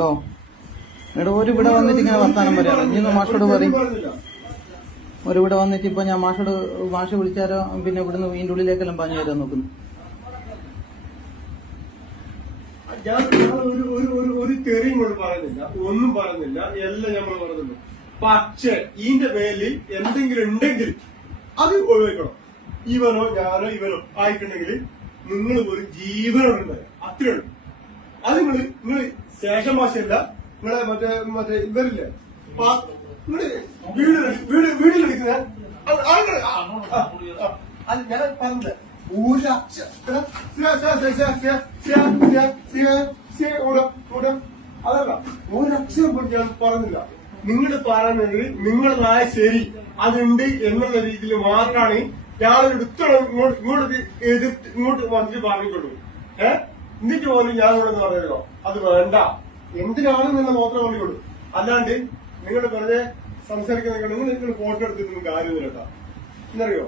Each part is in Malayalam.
ഹലോ എടാ ഇവിടെ വന്നിട്ട് ഇങ്ങനെ വർത്താനം പറയാം. ഇനി മാഷോട് പറയും. ഇവിടെ വന്നിട്ട് ഇപ്പൊ ഞാൻ മാഷ് വിളിച്ചാലോ പിന്നെ ഇവിടുന്ന് വീണ്ടും ഉള്ളിലേക്കെല്ലാം പറഞ്ഞു തരാൻ നോക്കുന്നു. ഞാൻ ഒരു തെറിയും കൂടെ പറയുന്നില്ല, ഒന്നും പറയുന്നില്ല, എല്ലാം നമ്മൾ പറയുന്നുള്ളൂ. പക്ഷെ ഇതിന്റെ പേരിൽ എന്തെങ്കിലും ഉണ്ടെങ്കിൽ അത് ഒഴിവാക്കണം. ഇവനോ ഞാനോ ഇവനോ ആയിട്ടുണ്ടെങ്കിൽ നിങ്ങൾ ഒരു ജീവനോടുണ്ടായി അത്രയുള്ളൂ. അത് നിങ്ങള് ശേഷം ഭാഷയല്ല, നിങ്ങളെ മറ്റേ ഇവരില്ലേ വീടിലെടുക്കുന്ന ഞാൻ പറഞ്ഞത് അതല്ല ഒരക്ഷരം പോലും ഞാൻ പറഞ്ഞില്ല. നിങ്ങൾ പറയുന്നത് നിങ്ങളതായ ശരി അതുണ്ട് എന്നുള്ള രീതിയിൽ മാത്രമാണ് ഞാനൊരു എടുത്തോളം ഇങ്ങോട്ട് വന്നിട്ട് പറഞ്ഞിട്ടുള്ളൂ. എന്നിട്ട് പോലും ഞാനിവിടെ പറയുമല്ലോ അത് വേണ്ട, എന്തിനാണെന്നുള്ള മാത്രമേ പറഞ്ഞുള്ളൂ. അല്ലാണ്ട് നിങ്ങൾ വെറുതെ സംസാരിക്കുന്ന നിങ്ങൾ ഫോട്ടോ എടുത്തിട്ടൊന്നും കാര്യമൊന്നും കേട്ടാ. എന്നറിയോ,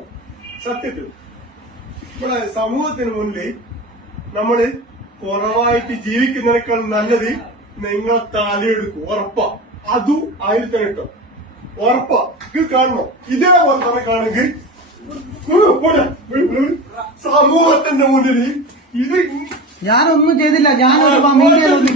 സത്യത്തിൽ നമ്മുടെ സമൂഹത്തിന് മുന്നിൽ നമ്മള് കുറവായിട്ട് ജീവിക്കുന്നതിനേക്കാൾ നല്ലത് നിങ്ങൾ തലയെടുക്കും. ഉറപ്പാ, അതും 1008 ഉറപ്പാ. ഇത് കാണണോ? ഇതേപോലെ തന്നെ കാണുമെങ്കിൽ സമൂഹത്തിന്റെ മുന്നിൽ ഇത് ഞാനൊന്നും ചെയ്തില്ല. ഞാനൊരു മീഡിയയിലൊന്നും